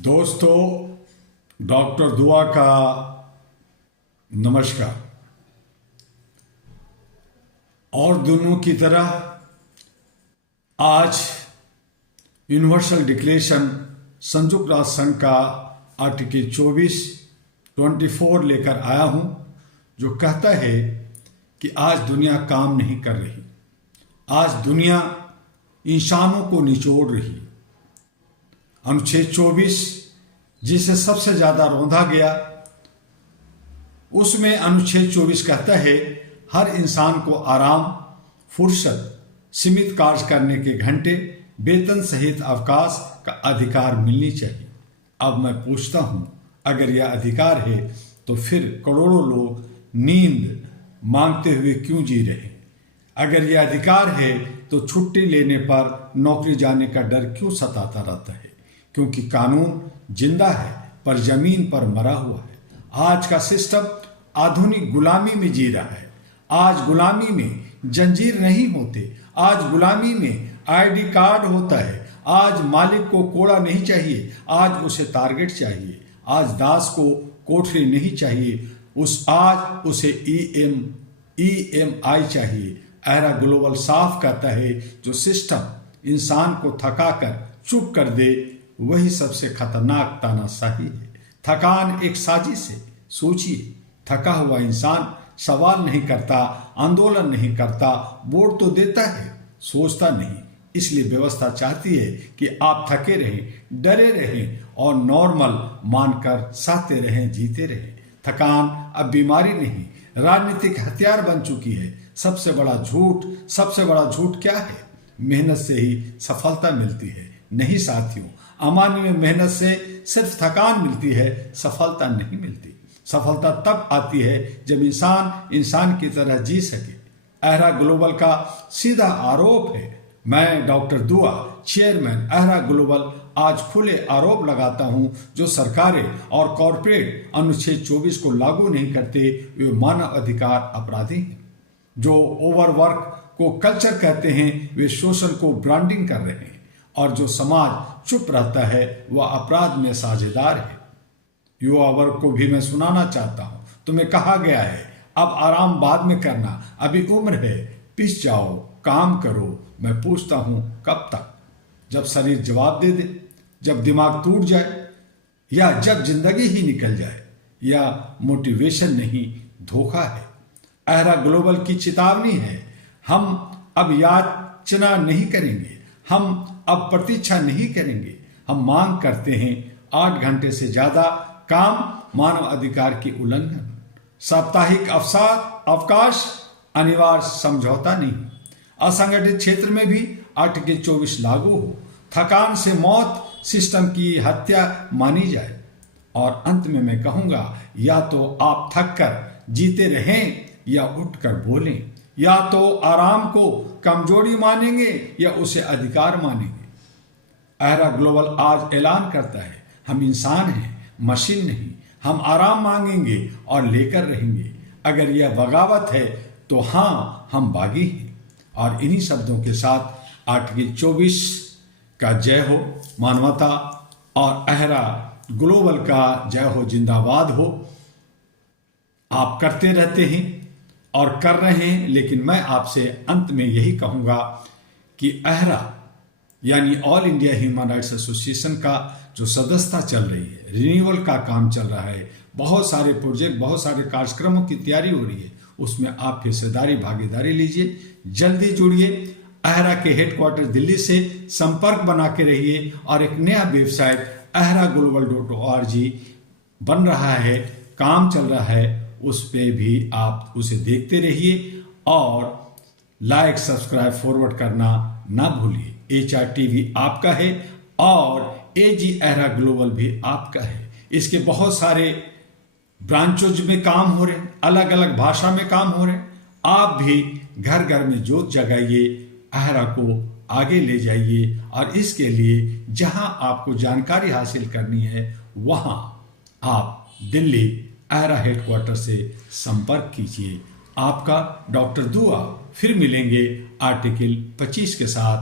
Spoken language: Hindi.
दोस्तों, डॉक्टर दुआ का नमस्कार। और दोनों की तरह आज यूनिवर्सल डिक्लेरेशन संयुक्त राष्ट्र संघ का आर्टिकल 24 लेकर आया हूं, जो कहता है कि आज दुनिया काम नहीं कर रही। आज दुनिया इंसानों को निचोड़ रही। अनुच्छेद 24 जिसे सबसे ज्यादा रौंदा गया, उसमें अनुच्छेद 24 कहता है हर इंसान को आराम, फुर्सत, सीमित कार्य करने के घंटे, वेतन सहित अवकाश का अधिकार मिलनी चाहिए। अब मैं पूछता हूं, अगर यह अधिकार है तो फिर करोड़ों लोग नींद मांगते हुए क्यों जी रहे? अगर यह अधिकार है तो छुट्टी लेने पर नौकरी जाने का डर क्यों सताता रहता है? क्योंकि कानून जिंदा है पर जमीन पर मरा हुआ है। आज का सिस्टम आधुनिक गुलामी में जी रहा है। आज गुलामी में जंजीर नहीं होते, आज गुलामी में आईडी कार्ड होता है। आज मालिक को कोड़ा नहीं चाहिए, आज उसे टारगेट चाहिए। आज दास को कोठरी नहीं चाहिए, आज उसे EMI चाहिए। एरा ग्लोबल साफ कहता है, जो सिस्टम इंसान को थकाकर चुप कर दे वही सबसे खतरनाक तानाशाही है। थकान एक साजिश है। सोचिए, थका हुआ इंसान सवाल नहीं करता, आंदोलन नहीं करता, वोट तो देता है, सोचता नहीं। इसलिए व्यवस्था चाहती है कि आप थके रहें, डरे रहें और नॉर्मल मानकर सहते रहें, जीते रहें। थकान अब बीमारी नहीं, राजनीतिक हथियार बन चुकी है। सबसे बड़ा झूठ क्या है? मेहनत से ही सफलता मिलती है। नहीं साथियों, अमानवीय मेहनत से सिर्फ थकान मिलती है, सफलता नहीं मिलती। सफलता तब आती है जब इंसान की तरह जी सके। एरा ग्लोबल का सीधा आरोप है। मैं डॉक्टर दुआ, चेयरमैन एरा ग्लोबल, आज खुले आरोप लगाता हूं, जो सरकारें और कॉरपोरेट अनुच्छेद 24 को लागू नहीं करते वे मानव अधिकार अपराधी हैं। जो ओवरवर्क को कल्चर कहते हैं वे शोषण को ब्रांडिंग कर रहे हैं, और जो समाज चुप रहता है वह अपराध में साझेदार है। युवा वर्ग को भी मैं सुनाना चाहता हूं, तुम्हें कहा गया है अब आराम बाद में करना, अभी उम्र है, पिस जाओ, काम करो। मैं पूछता हूं कब तक? जब शरीर जवाब दे दे, जब दिमाग टूट जाए, या जब जिंदगी ही निकल जाए। या मोटिवेशन नहीं, धोखा है। एरा ग्लोबल की चेतावनी है, हम अब याचना नहीं करेंगे, हम अब प्रतीक्षा नहीं करेंगे। हम मांग करते हैं 8 घंटे से ज्यादा काम, मानव अधिकार की उल्लंघन, साप्ताहिक अवकाश, अनिवार्य समझौता नहीं। असंगठित क्षेत्र में भी आर्टिकल 24 लागू हो। थकान से मौत सिस्टम की हत्या मानी जाए। और अंत में मैं कहूंगा, या तो आप थक कर जीते रहें या उठकर बोलें। या तो आराम को कमजोरी मानेंगे या उसे अधिकार मानेंगे। एरा ग्लोबल आज ऐलान करता है, हम इंसान हैं, मशीन नहीं। हम आराम मांगेंगे और लेकर रहेंगे। अगर यह बगावत है तो हाँ, हम बागी हैं। और इन्हीं शब्दों के साथ आर्टिकल 24 का जय हो, मानवता और एरा ग्लोबल का जय हो, जिंदाबाद हो। आप करते रहते हैं और कर रहे हैं, लेकिन मैं आपसे अंत में यही कहूंगा कि एहरा यानी all India human rights association का जो सदस्यता चल रही है, रिन्यूअल का काम चल रहा है, बहुत सारे प्रोजेक्ट, बहुत सारे कार्यक्रमों की तैयारी हो रही है, उसमें आप हिस्सेदारी, भागीदारी लीजिए। जल्दी जुड़िए। एहरा के हेडक्वार्टर दिल्ली से संपर्क बना के रहिए। और एक नया वेबसाइट ehraglobal.org बन रहा है, काम चल रहा है, उस पे भी आप उसे देखते रहिए और लाइक, सब्सक्राइब, फॉरवर्ड करना ना भूलिए। HRTV आपका है और AG एरा ग्लोबल भी आपका है। इसके बहुत सारे ब्रांचों में काम हो रहे हैं, अलग अलग भाषा में काम हो रहे हैं। आप भी घर घर में जोत जगाइए, एहरा को आगे ले जाइए। और इसके लिए जहां आपको जानकारी हासिल करनी है वहां आप दिल्ली एहरा हेडक्वार्टर से संपर्क कीजिए। आपका डॉक्टर दुआ। फिर मिलेंगे आर्टिकल 25 के साथ।